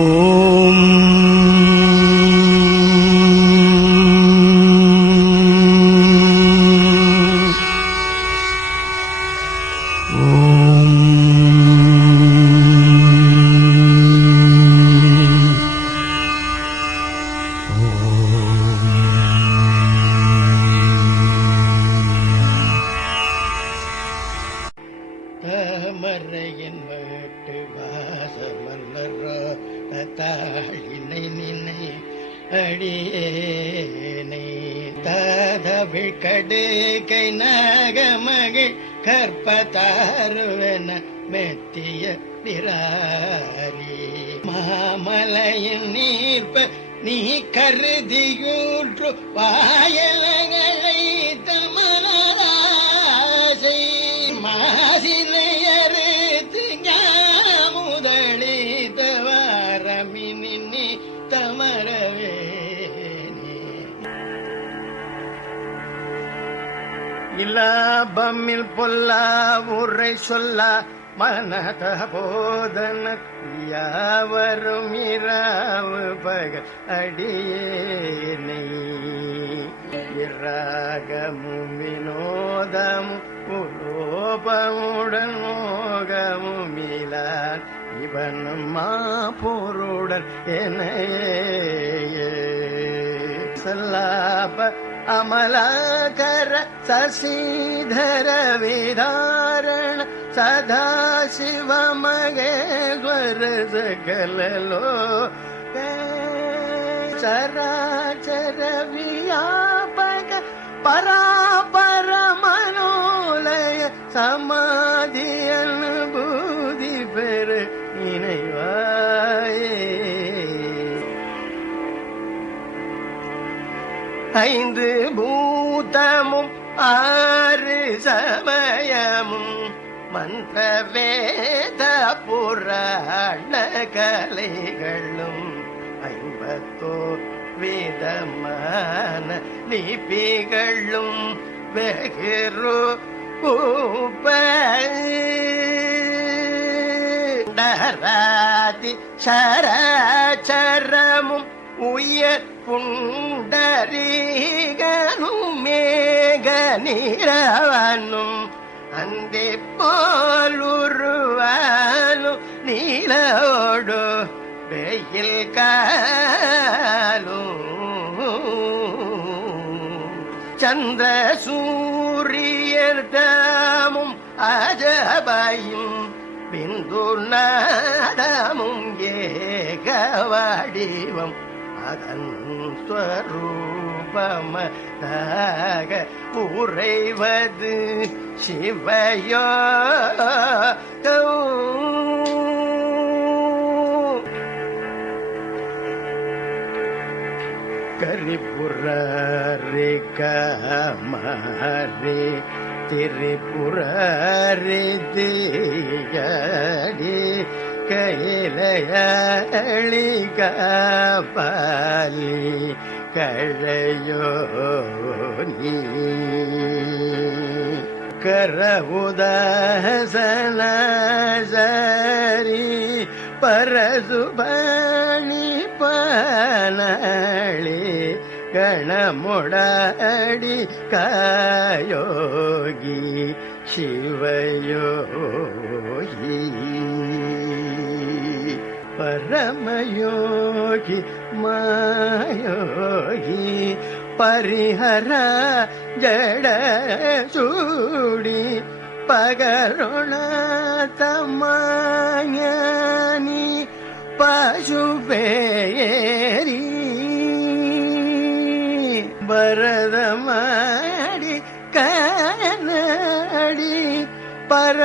Oh. தாழினை நினை அடியேனை தாதவிழ் கடுகை நாகமகிழ் கற்பதாருவன மெத்திய பிராரி மாமலையின் நீர்ப்ப நீ கருதியூற்று வாயலங்களை வாரமினி தமரவேனே இல்லாபமில் பொல்லா உரை சொல்லா மனத போதன யாவரும் இராவு பகல் அடியேனை. இராகமும் வினோதமும் உலோபமுடன் மோகமும் இலான் இவனும் மா பொருடன் என்னையே சல்லாப அமலாகர சசீதர வேதாரண சதா சிவ மகேஸ்வர சகலலோ சராச்சர வியாபக பராபர மனோலய சமாதி அனுபூதி ஐந்து பூதமும் ஆறு சமயமும் மந்திர வேத புராண கலைகளும் ஐம்பத்தோ விதமான லிபிகளும் வெகுரு டராதி சரச்சரமும் உயர் புண்டரீகனும் மேக நீரவனும் அந்தே போலுருவானும் நீலோடு வெயில் காலும். சந்திர சூரியர் தாமும் அஜபையும் பிந்து நாடமும் ஏக வடிவம். அதன்ஸ்வரூபமதாக உறைவது சிவயோ. கரிபுரே கமரே திரிபுரே தேயடே. இலையளி காப்பாலி கழையோ நீ கரவுதரி பரசுபணி பனளி கணமுடடி காயோகி சிவயோகி பரமயோகி மாயோகி பரிஹர ஜட சூடி பகருண பசுபேரி பரதமாடி கனடி பரமயோதித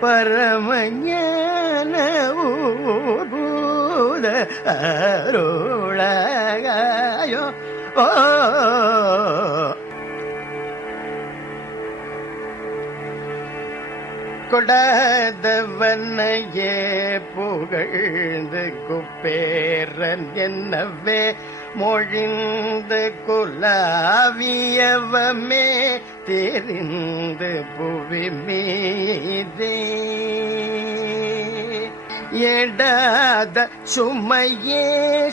தீத அருளகாயோ. ஓ. கொடாதவனையே புகழ்ந்து குப்பேரன் என்னவே மொழிந்து குலாவியவமே. தெரிந்து புவி மீதே. எடாத சுமையே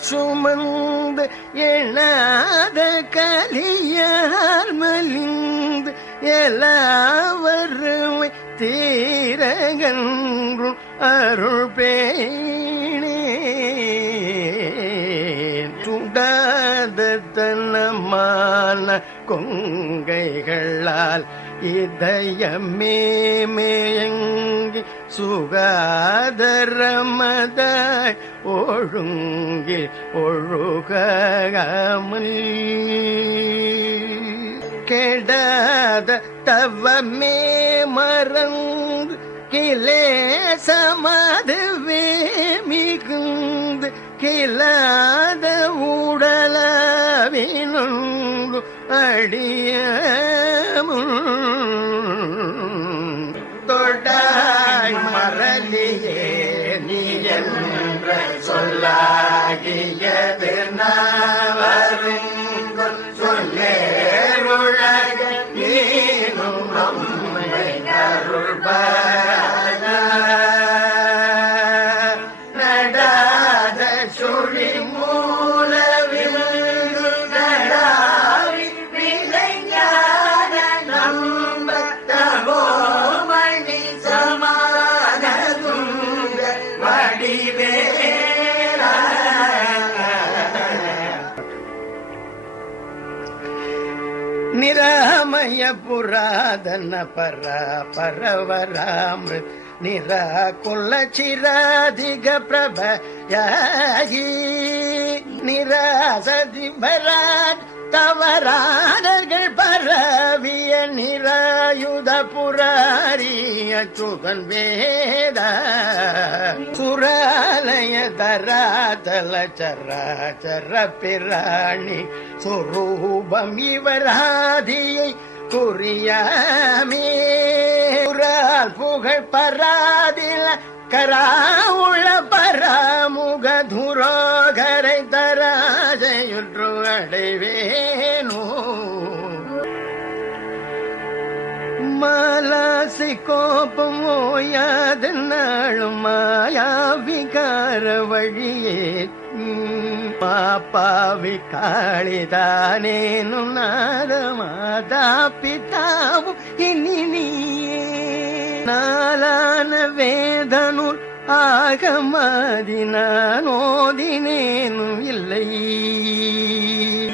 சுமந்து எழாத கலியால் மலிந்து எல்லாவருமை தீரகன்றும் அருள் பேய் கொங்கைகளால் இதயமேமேயங்கி சுகாதரமத ஒழுங்கில் ஒழுகாமல் கெடாத தவமே மறந்து கிலேசமதுவே மிகுந்து கிலாத உடலவினுண்டு அடியமுன் மரலியே நீ என்ற சொல்லாகியது நிராமய புராதன பர பரவராம நிரா குல சிராதிக பிரப நிராசதி பராத் தவறானர்கள் பரவிய நிராயுத புராரிய சுகன் வேத. சுராலய தராதல சராச்சர பிராணி சுரூபம் இவராதியை குறியாமே புகழ் பராதில கரா உள்ள பராமுக துரோகரை தரா சுற்று அடைவேனோ. மாலாசி கோபம் ஓயாது நாளும் மாயா விகார வழியே. பாப்பாவி காளிதானேனும் நாத மாதா பிதாவும் இனி நீயே. நாளான வேதனுள் ஆகமாதி நானோதினேனும் இல்லை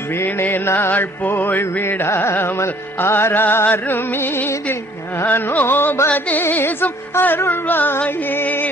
வீணை நாள் போய் விடாமல் ஆறாறு மீதில் ஞானோபதேசம் அருள்வாயே.